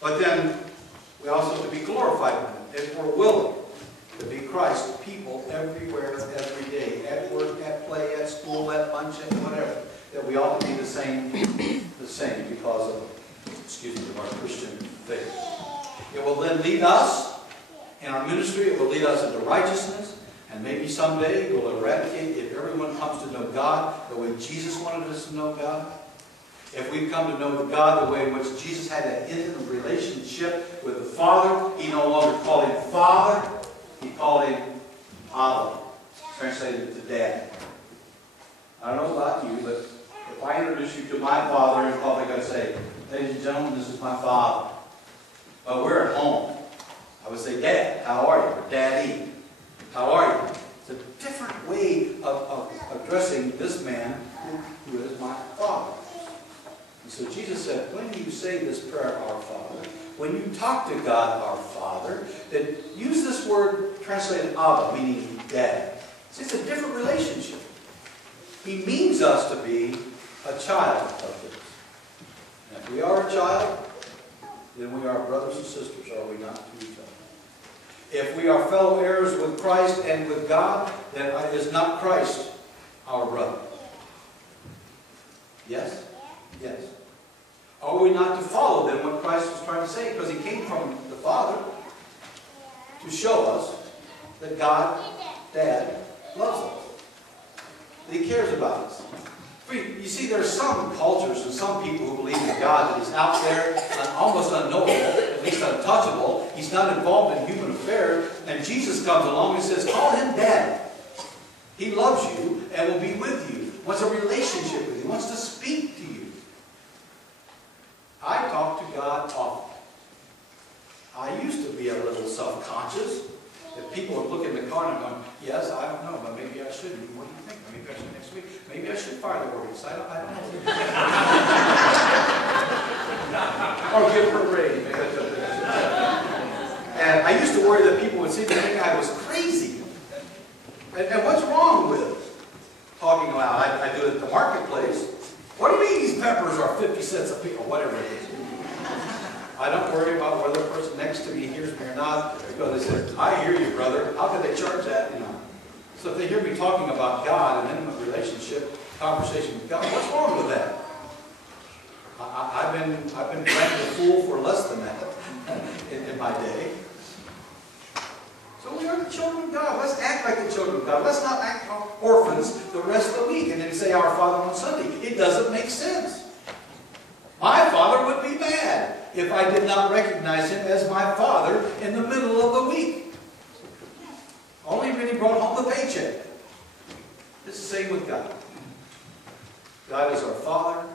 But then we also have to be glorified with Him if we're willing to be Christ's people everywhere, every day, at work, at play, at school, at lunch, at whatever. That we ought to be the same because of, our Christian faith. It will then lead us in our ministry. It will lead us into righteousness. And maybe someday it will eradicate, if everyone comes to know God the way Jesus wanted us to know God. If we come to know the God the way in which Jesus had an intimate relationship with the Father, He no longer called Him Father, He called Him Abba, translated to Dad. I don't know about you, but if I introduce you to my father in public, I say, ladies and gentlemen, this is my father. But we're at home. I would say, Dad, how are you? Or Daddy, how are you? It's a different way of addressing this man who is my father. And so Jesus said, when you say this prayer, Our Father, when you talk to God, Our Father, then use this word translated Abba, meaning Dad. See, it's a different relationship. He means us to be a child of His. And if we are a child, then we are brothers and sisters, are we not, to each other? If we are fellow heirs with Christ and with God, then is not Christ our brother? Yes? Yes. Are we not to follow then what Christ was trying to say? Because He came from the Father to show us that God, Dad, loves us. That He cares about us. You see, there's some cultures and some people who believe in God that He's out there, almost unknowable, at least untouchable. He's not involved in human affairs. And Jesus comes along and says, call Him Dad. He loves you and will be with you. Wants a relationship with you. Wants to speak to you. I talk to God often. I used to be a little self-conscious. If people would look in the car and I'm going, yes, I don't know, but maybe I shouldn't. What do you think? Maybe I should next week. Maybe I should fire the workers. I don't know. Or give her a raise. Maybe that's something I should. And I used to worry that people would see me and think I was crazy. And what's wrong with talking loud? I do it at the marketplace. What do you mean these peppers are 50 cents a piece or whatever it is? I don't worry about whether the person next to me hears me or not, because they say, I hear you, brother. How could they charge that? You know. So if they hear me talking about God, an intimate relationship, conversation with God, what's wrong with that? I've been branded a fool for less than that in my day. So we are the children of God. Let's act like the children of God. Let's not act like orphans the rest of the week and then say Our Father on Sunday. It doesn't make sense. My father would be mad if I did not recognize him as my father in the middle of the week. Only when he brought home the paycheck. It's the same with God. God is our Father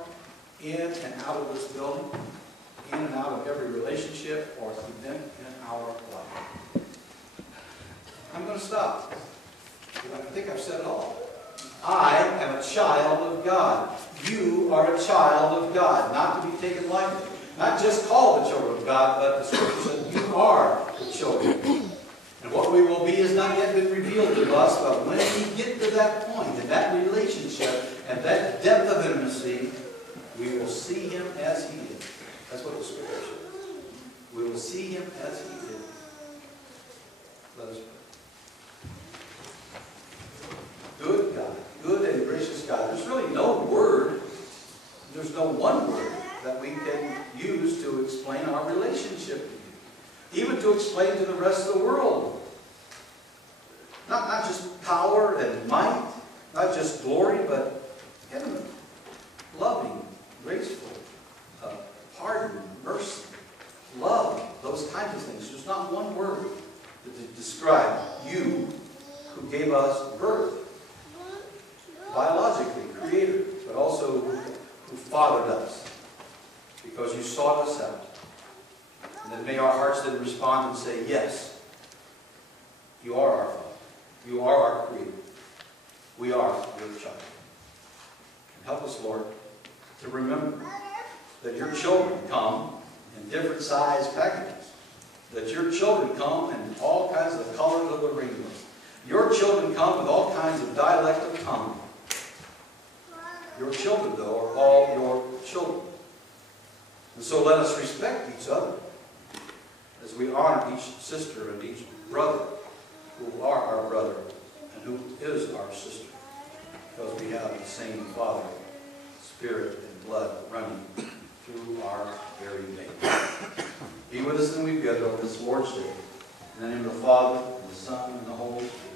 in and out of this building, in and out of every relationship or event in our life. I'm going to stop. I think I've said it all. I am a child of God. You are a child of God, not to be taken lightly. Not just called the children of God, but the Scripture says you are the children. And what we will be has not yet been revealed to us, but when we get to that point, in that relationship, and that depth of intimacy, we will see Him as He is. That's what the Scripture says. We will see Him as He is. Let us pray. Good God, good and gracious God. There's really no word, there's no one word that we can use to explain our relationship with you. Even to explain to the rest of the world. Not just power and might, not just glory, but intimate, loving, graceful, pardon, mercy, love, those kinds of things. There's not one word to describe you who gave us birth. Biologically, creator, but also who fathered us because you sought us out. And then may our hearts then respond and say, yes, you are our Father. You are our Creator. We are your child. And help us, Lord, to remember that your children come in different size packages. That your children come in all kinds of colors of the rainbow. Your children come with all kinds of dialect of tongue. Your children, though, are all your children. And so let us respect each other. as we honor each sister and each brother who are our brother and who is our sister, because we have the same Father, Spirit, and blood running through our very veins. Be with us and we gather on this Lord's Day. In the name of the Father, and the Son, and the Holy Spirit.